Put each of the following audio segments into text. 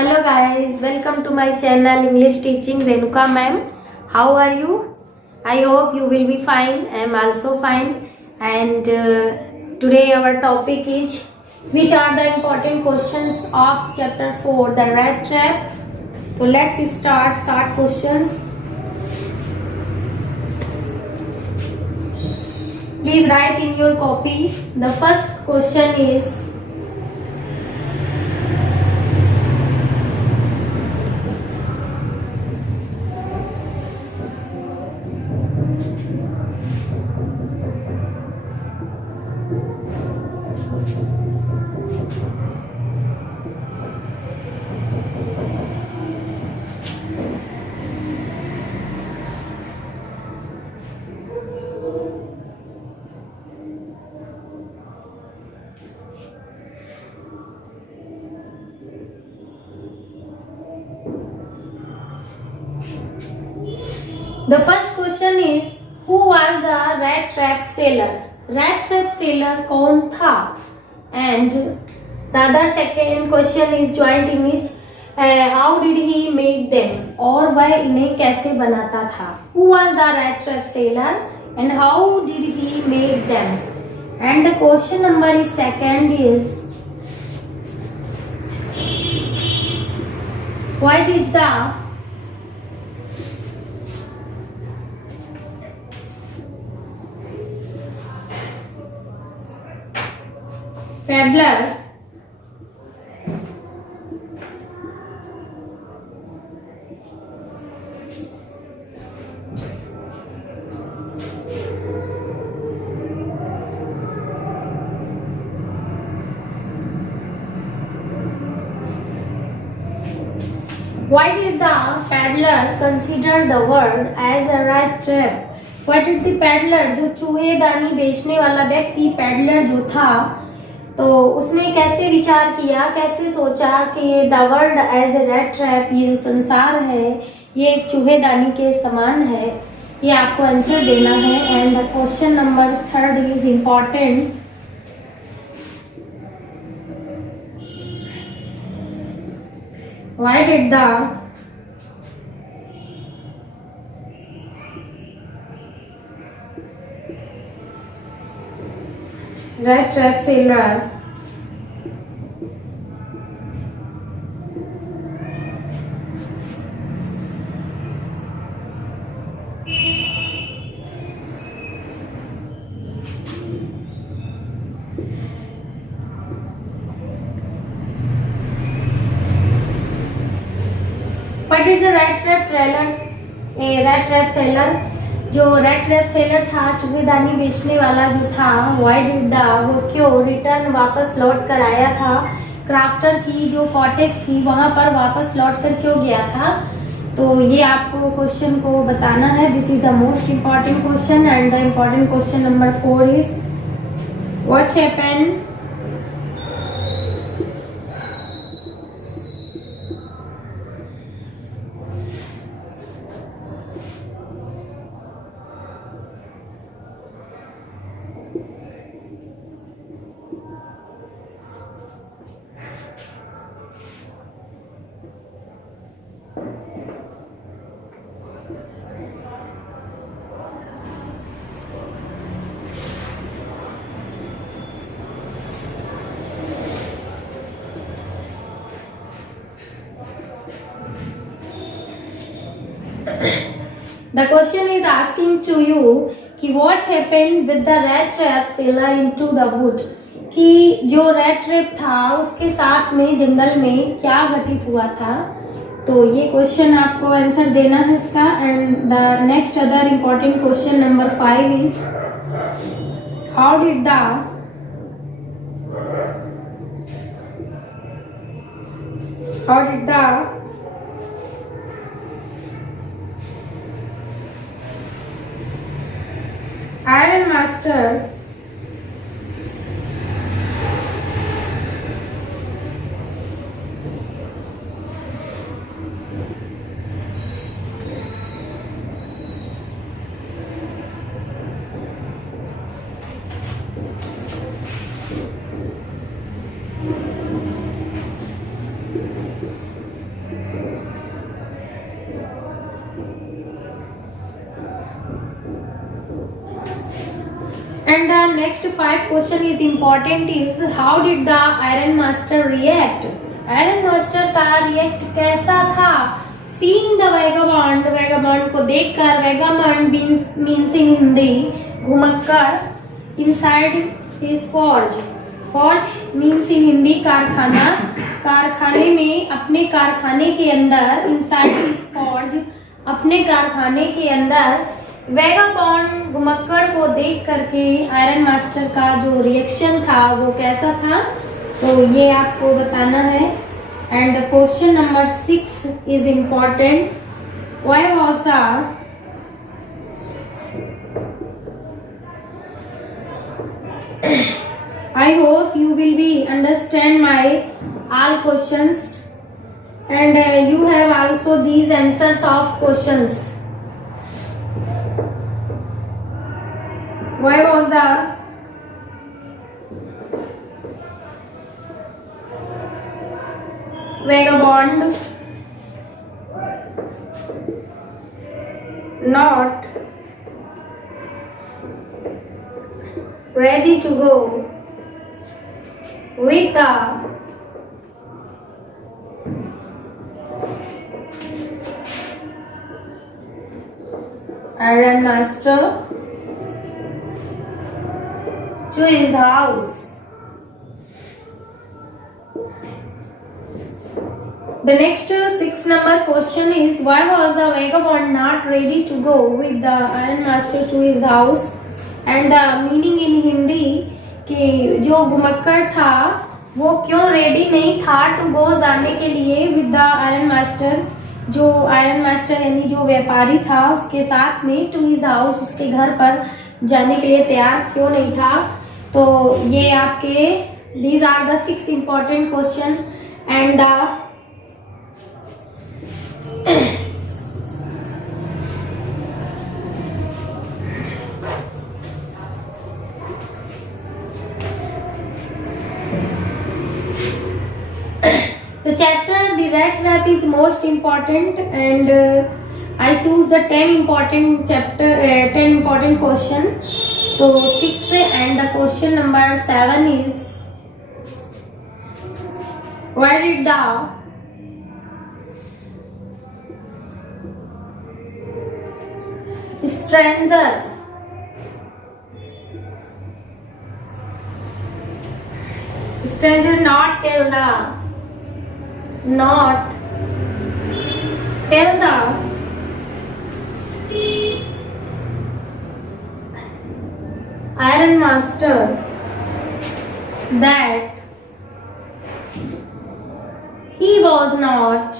Hello guys, welcome to my channel English Teaching Renuka ma'am. How are you? I hope you will be fine. I am also fine. And today our topic is which are the important questions of chapter 4, the rat trap. So let's start short questions. Please write in your copy. The first question is, the first question is, who was the rat trap seller? Rat trap seller कौन था? And the other second question is joint in which how did he make them? और वह इन्हें कैसे बनाता था? Who was the rat trap seller and how did he make them? And the question number is second is, why did the peddler Why did the peddler consider the world as a rat trap? Why did the peddler, जो चूहेदानी बेचने वाला व्यक्ति peddler जो था, तो उसने कैसे विचार किया, कैसे सोचा कि the world as a rat trap, ये जो संसार है ये एक चूहेदानी के समान है. ये आपको आंसर देना है. And the question number third is important. Why did the rat trap seller What is the rat trap seller? जो rat trap seller था, चूहेदानी बेचने वाला जो था, why did the, वो क्यों रिटर्न वापस लौट कर आया था, क्राफ्टर की जो कॉटेज थी वहां पर वापस लौट कर क्यों गया था. तो ये आपको क्वेश्चन को बताना है. This is the most important question. And the important question number 4 is, what happened The question is asking to you कि what happened with the rat trap seller into the wood, कि जो rat trap था उसके साथ में जंगल में क्या घटित हुआ था. तो ये क्वेश्चन आपको आंसर देना है इसका. And the next other important question number 5 is, how did the Iron Master And the next 5 question is important is how did the Iron Master react? Iron Master का react कैसा था? Seeing the vagabond, vagabond को देखकर, vagabond means in Hindi घुमक्कर, inside his forge, forge means in Hindi कारखाना, कारखाने में अपने कारखाने के अंदर, inside his forge अपने कारखाने के अंदर वैगाबॉन्ड घुमक्कड़ को देख करके आयरन मास्टर का जो रिएक्शन था वो कैसा था, तो ये आपको बताना है। And the question number 6 is important. Why was the I hope you will be understand my all questions and you have also these answers of questions. Why was the vagabond not ready to go with the Iron Master to his house? The next 6 number question is why was the vagabond not ready to go with the Iron Master to his house? And the meaning in Hindi कि जो घुमक्कड़ था वो क्यों ready नहीं था to go जाने के लिए विद द आयरन मास्टर, जो आयरन मास्टर यानी जो व्यापारी था उसके साथ में टू हिज हाउस, उसके घर पर जाने के लिए तैयार क्यों नहीं था। तो ये आपके these are the 6 important question and the chapter the rat trap is most important and I choose the 10 important chapter 10 important question. So 6 and the question number 7 is why did the stranger not tell the Iron Master that he was not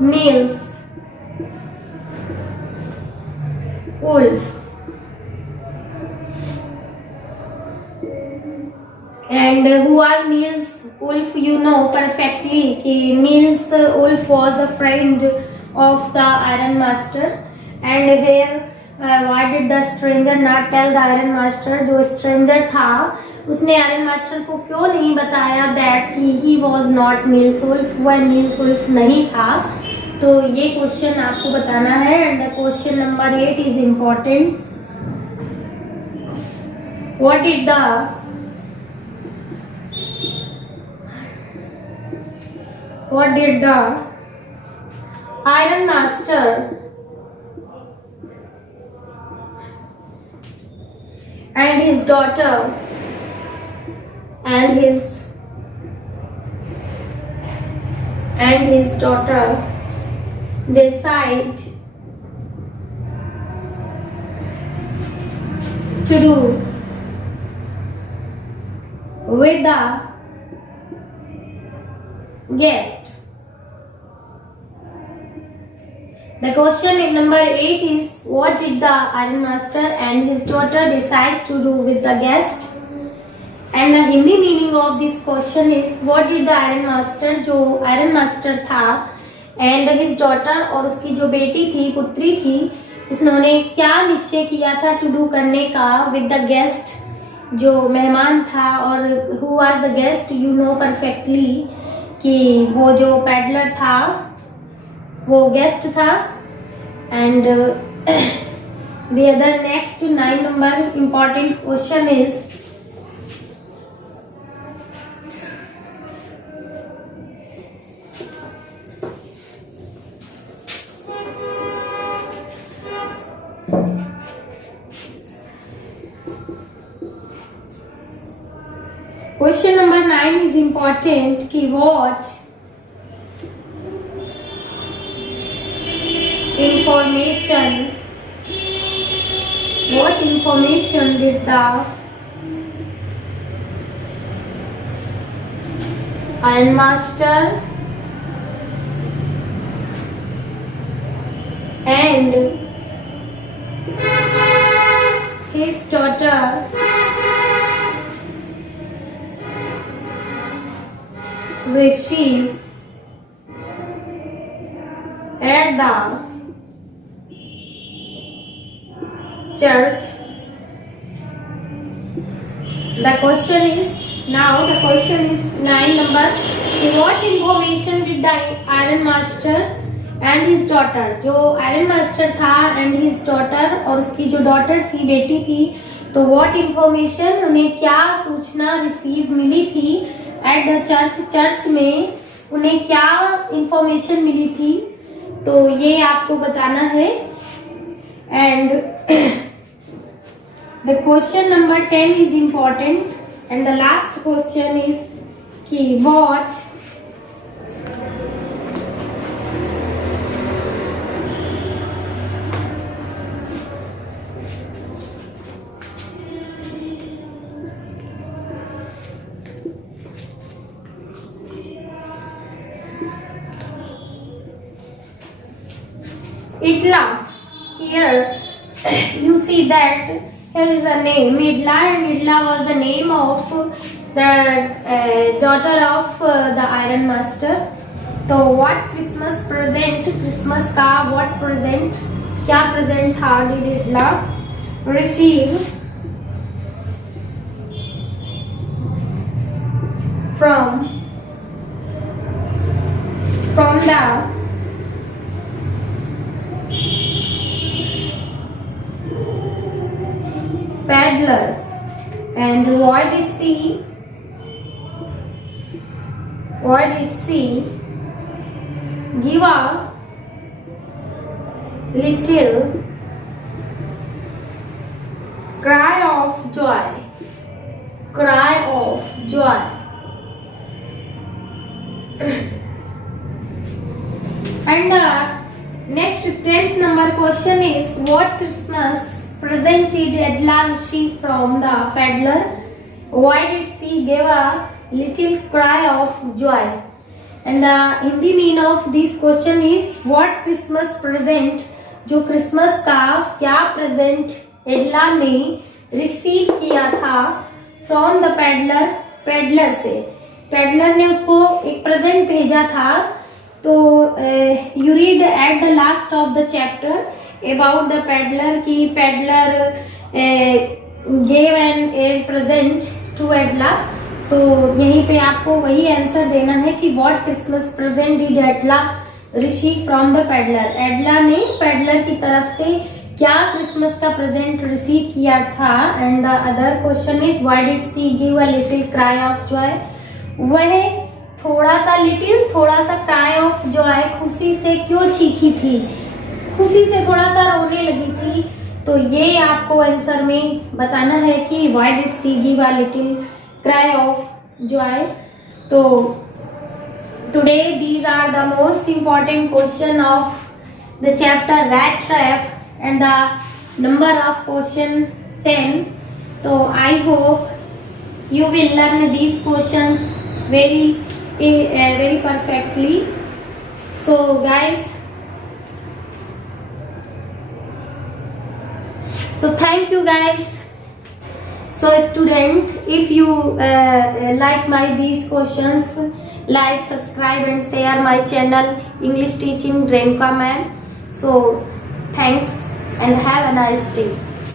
Niels Wolf and who was Niels Wolf? You know perfectly कि Niels Wolf was a friend of the Iron Master and where why did the stranger not tell the Iron Master? जो stranger था उसने iron master को क्यों नहीं बताया that he was not Niels Wolf, वह Niels Wolf नहीं था। तो ये क्वेश्चन आपको बताना है and the question number 8 is important. What did the iron master and his daughter decide to do with the guest? The question in number 8 is what did the Iron Master and his daughter decide to do with the guest? And the Hindi meaning of this question is what did the Iron Master, जो Iron Master था and his daughter और उसकी जो बेटी थी, पुत्री थी, उसने क्या निश्चय किया था टू डू करने का विद द गेस्ट, जो मेहमान था। और who was the guest? You know perfectly कि वो जो पैडलर था वो गेस्ट था। And The other next 9 number important question is, question number 9 is important कि what information did the ironmaster and his daughter receive at the church? The question is 9 number, what information did the iron master and his daughter, जो iron master था and his daughter और उसकी जो daughter थी, बेटी थी, तो what information, उन्हें क्या सूचना रिसीव मिली थी at the चर्च में उन्हें क्या information मिली थी, तो ये आपको बताना है. And the question number 10 is important and the last question is कि what Idla, here you see that here is a name Idla, and Idla was the name of the daughter of the iron master. तो what Christmas present, Christmas का what present, क्या present था did Idla receive from the peddler, and why did she give a little cry of joy? And the next 10th number question is, what Christmas present did Idla receive from the peddler? Why did she give a little cry of joy? And the Hindi meaning of this question is, what Christmas present, जो Christmas का क्या present Edla ने receive किया था from the peddler से, peddler ने उसको एक प्रेजेंट भेजा था. तो you read at the last of the chapter about the peddler की peddler gave an a present to Edla. तो यहीं पे आपको वही आंसर देना है कि what Christmas present did Edla receive from the peddler. Edla ने पेडलर की तरफ से क्या क्रिसमस का प्रेजेंट रिसीव किया था. And the other question is, why did she give a little cry of Joy? वह थोड़ा सा क्राई ऑफ जॉय, खुशी से क्यों चीखी थी, खुशी से थोड़ा सा रोने लगी थी. तो ये आपको आंसर में बताना है कि why did she give a little cry of joy. तो today these are the most important question of the chapter rat trap and the number of question 10. So I hope you will learn these questions very perfectly. So guys, so thank you guys. So student, if you like these questions, like, subscribe and share my channel English Teaching Renuka Ma'am. So thanks and have a nice day.